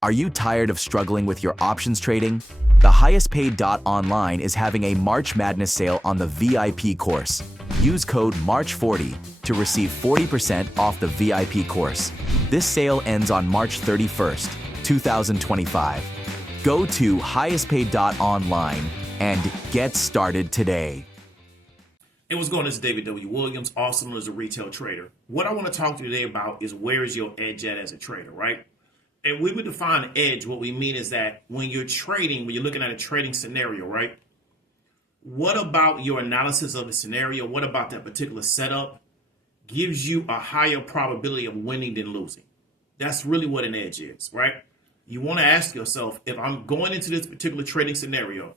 Are you tired of struggling with your options trading? The highest paid dot online is having a March Madness sale on the VIP course. Use code MARCH40 to receive 40% off the VIP course. This sale ends on March 31st, 2025. Go to highestpaid.online and get started today. Hey, what's going on? This is David W. Williams, also known as a retail trader. What I want to talk to you today about is where is your edge at as a trader, right? And we would define edge. What we mean is that when you're trading, when you're looking at a trading scenario, right? What about your analysis of the scenario? What about that particular setup gives you a higher probability of winning than losing? That's really what an edge is, right? You want to ask yourself, if I'm going into this particular trading scenario,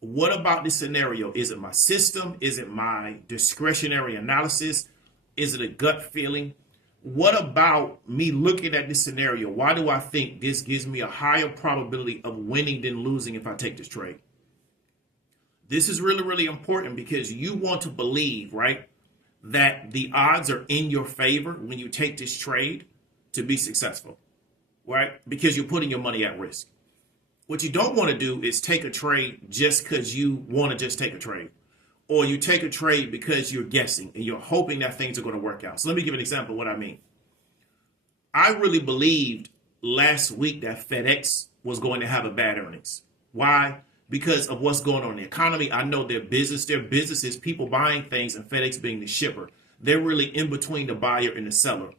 what about this scenario? Is it my system? Is it my discretionary analysis? Is it a gut feeling? What about me looking at this scenario? Why do I think this gives me a higher probability of winning than losing if I take this trade? This is really, really important because you want to believe, right, that the odds are in your favor when you take this trade to be successful, right? Because you're putting your money at risk. What you don't want to do is take a trade just because you want to just take a trade. Or you take a trade because you're guessing and you're hoping that things are going to work out. So let me give an example of what I mean. I really believed last week that FedEx was going to have a bad earnings. Why? Because of what's going on in the economy. I know their business is people buying things and FedEx being the shipper. They're really in between the buyer and the seller.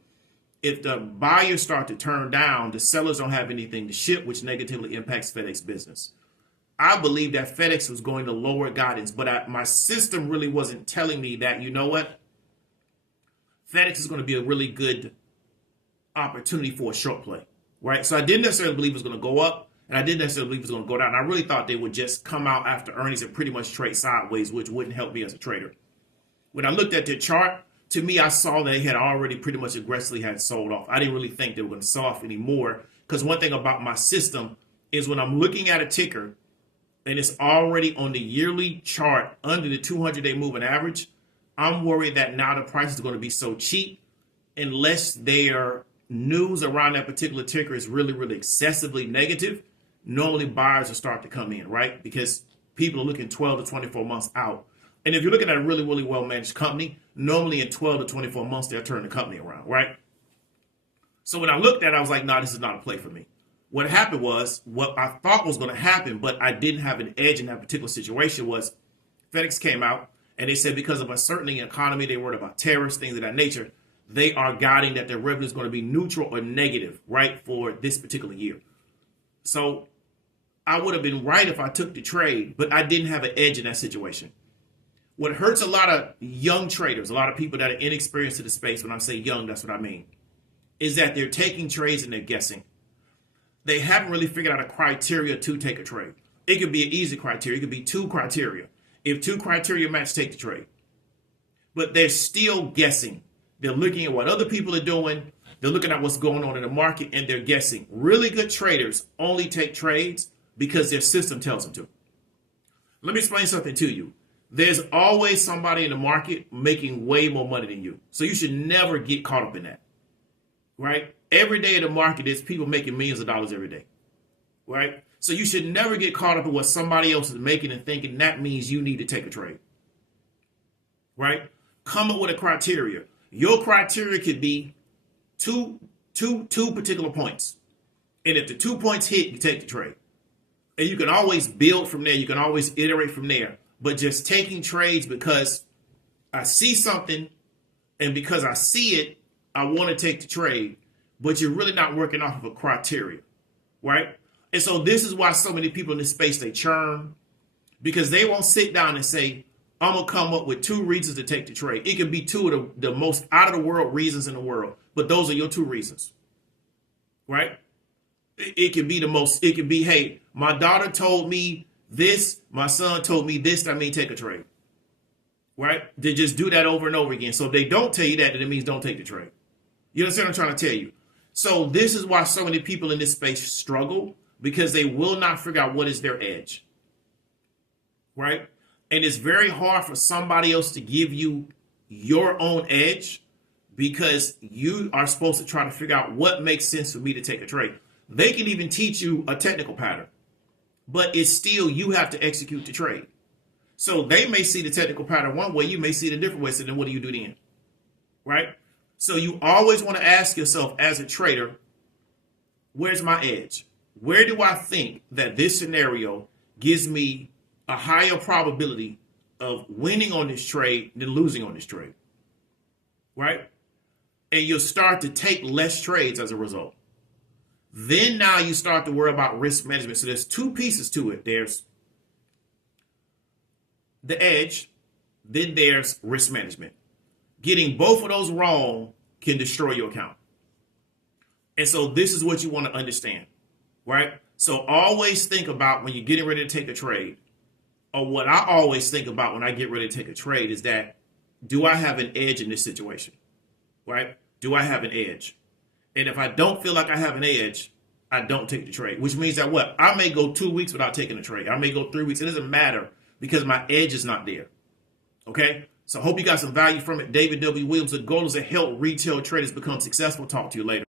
If the buyers start to turn down, the sellers don't have anything to ship, which negatively impacts FedEx business. I believe that FedEx was going to lower guidance, but my system really wasn't telling me that, you know what? FedEx is going to be a really good opportunity for a short play, right? So I didn't necessarily believe it was going to go up, and I didn't necessarily believe it was going to go down. And I really thought they would just come out after earnings and pretty much trade sideways, which wouldn't help me as a trader. When I looked at their chart, to me, I saw they had already pretty much aggressively had sold off. I didn't really think they were going to sell off anymore because one thing about my system is when I'm looking at a ticker, and it's already on the yearly chart under the 200-day moving average, I'm worried that now the price is going to be so cheap unless their news around that particular ticker is really, really excessively negative. Normally buyers will start to come in, right? Because people are looking 12 to 24 months out. And if you're looking at a really, really well-managed company, normally in 12 to 24 months, they'll turn the company around, right? So when I looked at it, I was like, no, this is not a play for me. What happened was, what I thought was going to happen, but I didn't have an edge in that particular situation, was FedEx came out and they said because of uncertainty in the economy, they worried about tariffs, things of that nature, they are guiding that their revenue is going to be neutral or negative, right, for this particular year. So I would have been right if I took the trade, but I didn't have an edge in that situation. What hurts a lot of young traders, a lot of people that are inexperienced in the space, when I say young, that's what I mean, is that they're taking trades and they're guessing. They haven't really figured out a criteria to take a trade. It could be an easy criteria. It could be two criteria. If two criteria match, take the trade. But they're still guessing. They're looking at what other people are doing. They're looking at what's going on in the market, and they're guessing. Really good traders only take trades because their system tells them to. Let me explain something to you. There's always somebody in the market making way more money than you. So you should never get caught up in that, right? Every day in the market, there's people making millions of dollars every day, right? So you should never get caught up in what somebody else is making and thinking that means you need to take a trade, right? Come up with a criteria. Your criteria could be two particular points. And if the 2 points hit, you take the trade. And you can always build from there. You can always iterate from there. But just taking trades because I see something and because I see it, I want to take the trade. But you're really not working off of a criteria, right? And so this is why so many people in this space, they churn, because they won't sit down and say, I'm going to come up with two reasons to take the trade. It could be two of the most out-of-the-world reasons in the world, but those are your two reasons, right? It can be it can be, hey, my daughter told me this, my son told me this, that means take a trade, right? They just do that over and over again. So if they don't tell you that, then it means don't take the trade. You understand what I'm trying to tell you? So this is why so many people in this space struggle, because they will not figure out what is their edge, right? And it's very hard for somebody else to give you your own edge because you are supposed to try to figure out what makes sense for me to take a trade. They can even teach you a technical pattern, but it's still you have to execute the trade. So they may see the technical pattern one way, you may see it a different way. So then what do you do then? Right? So you always want to ask yourself as a trader, where's my edge? Where do I think that this scenario gives me a higher probability of winning on this trade than losing on this trade? Right? And you'll start to take less trades as a result. Then now you start to worry about risk management. So there's two pieces to it. There's the edge, then there's risk management. Getting both of those wrong can destroy your account. And so this is what you want to understand, right? So always think about when you're getting ready to take a trade, or what I always think about when I get ready to take a trade is that, do I have an edge in this situation, right? Do I have an edge? And if I don't feel like I have an edge, I don't take the trade, which means that what? I may go 2 weeks without taking a trade. I may go 3 weeks. It doesn't matter because my edge is not there, okay? So I hope you got some value from it. David W. Williams, the goal is to help retail traders become successful. Talk to you later.